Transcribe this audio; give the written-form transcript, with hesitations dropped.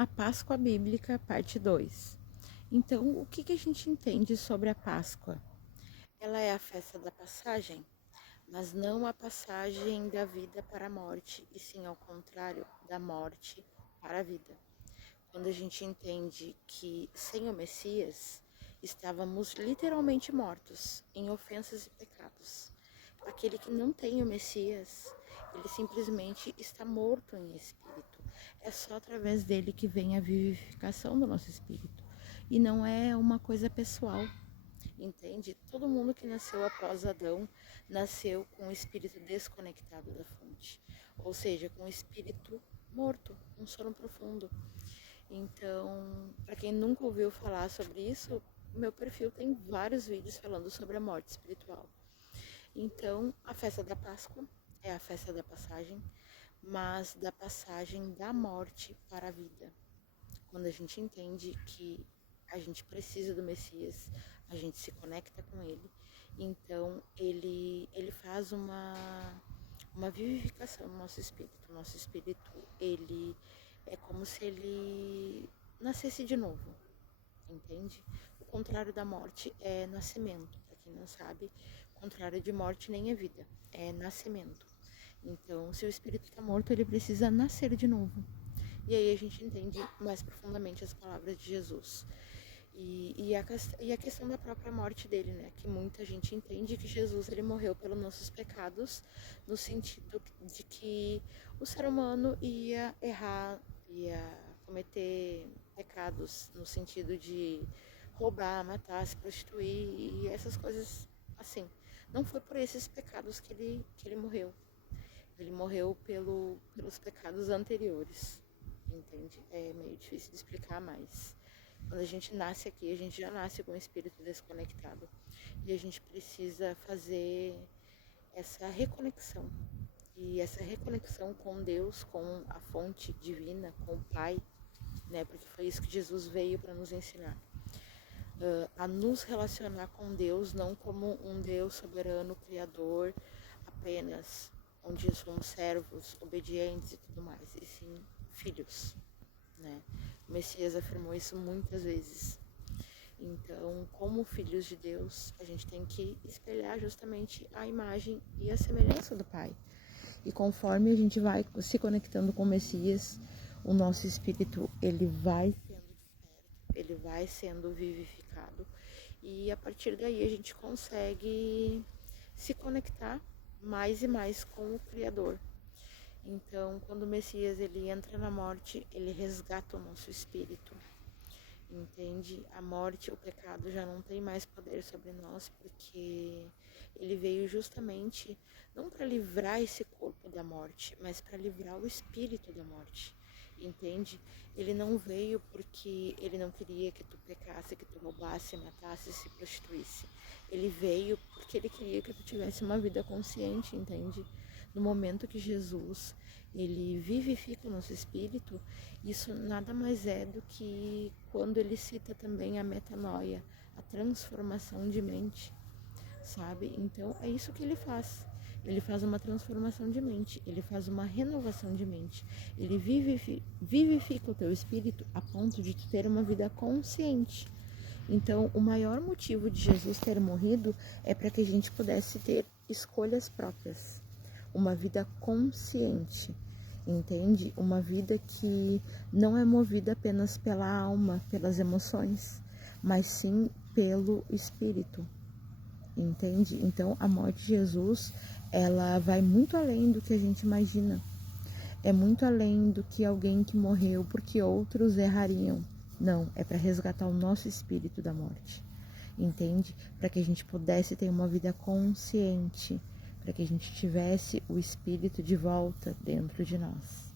A Páscoa Bíblica, parte 2. Então, o que a gente entende sobre a Páscoa? Ela é a festa da passagem, mas não a passagem da vida para a morte, e sim ao contrário, da morte para a vida. Quando a gente entende que sem o Messias estávamos literalmente mortos em ofensas e pecados. Aquele que não tem o Messias, ele simplesmente está morto em espírito. É só através dele que vem a vivificação do nosso espírito. E não é uma coisa pessoal, entende? Todo mundo que nasceu após Adão nasceu com o espírito desconectado da fonte. Ou seja, com o espírito morto, um sono profundo. Então, para quem nunca ouviu falar sobre isso, meu perfil tem vários vídeos falando sobre a morte espiritual. Então, a festa da Páscoa é a festa da passagem, mas da passagem da morte para a vida. Quando a gente entende que a gente precisa do Messias, a gente se conecta com ele, então ele faz uma vivificação no nosso espírito. O nosso espírito, ele é como se ele nascesse de novo, entende? O contrário da morte é nascimento. Para quem não sabe, o contrário de morte nem é vida, é nascimento. Então, se o espírito está morto, ele precisa nascer de novo. E aí a gente entende mais profundamente as palavras de Jesus. E a questão da própria morte dele, né? Que muita gente entende que Jesus ele morreu pelos nossos pecados, no sentido de que o ser humano ia errar, ia cometer pecados, no sentido de roubar, matar, se prostituir e essas coisas assim. Não foi por esses pecados que ele morreu. Ele morreu pelos pecados anteriores, entende? É meio difícil de explicar mais. Quando a gente nasce aqui, a gente já nasce com o espírito desconectado. E a gente precisa fazer essa reconexão. E essa reconexão com Deus, com a fonte divina, com o Pai, né? Porque foi isso que Jesus veio para nos ensinar. A nos relacionar com Deus, não como um Deus soberano, criador, apenas onde somos servos, obedientes e tudo mais, e sim filhos, né? O Messias afirmou isso muitas vezes. Então, como filhos de Deus, a gente tem que espelhar justamente a imagem e a semelhança do Pai. E conforme a gente vai se conectando com o Messias, o nosso espírito, ele vai sendo desperto, ele vai sendo vivificado. E a partir daí a gente consegue se conectar mais e mais com o Criador. Então, quando o Messias ele entra na morte, ele resgata o nosso espírito, entende? A morte, o pecado já não tem mais poder sobre nós, porque ele veio justamente não para livrar esse corpo da morte, mas para livrar o espírito da morte, entende? Ele não veio porque ele não queria que tu pecasse, que tu roubasse, matasse, se prostituísse. Ele veio porque ele queria que tu tivesse uma vida consciente, entende? No momento que Jesus ele vivifica o nosso espírito, isso nada mais é do que quando ele cita também a metanoia, a transformação de mente, sabe? Então é isso que ele faz. Ele faz uma transformação de mente, ele faz uma renovação de mente. Ele vivifica o teu espírito a ponto de tu ter uma vida consciente. Então, o maior motivo de Jesus ter morrido é para que a gente pudesse ter escolhas próprias. Uma vida consciente, entende? Uma vida que não é movida apenas pela alma, pelas emoções, mas sim pelo espírito, entende? Então, a morte de Jesus, ela vai muito além do que a gente imagina. É muito além do que alguém que morreu porque outros errariam. Não, é para resgatar o nosso espírito da morte, entende? Para que a gente pudesse ter uma vida consciente, para que a gente tivesse o espírito de volta dentro de nós.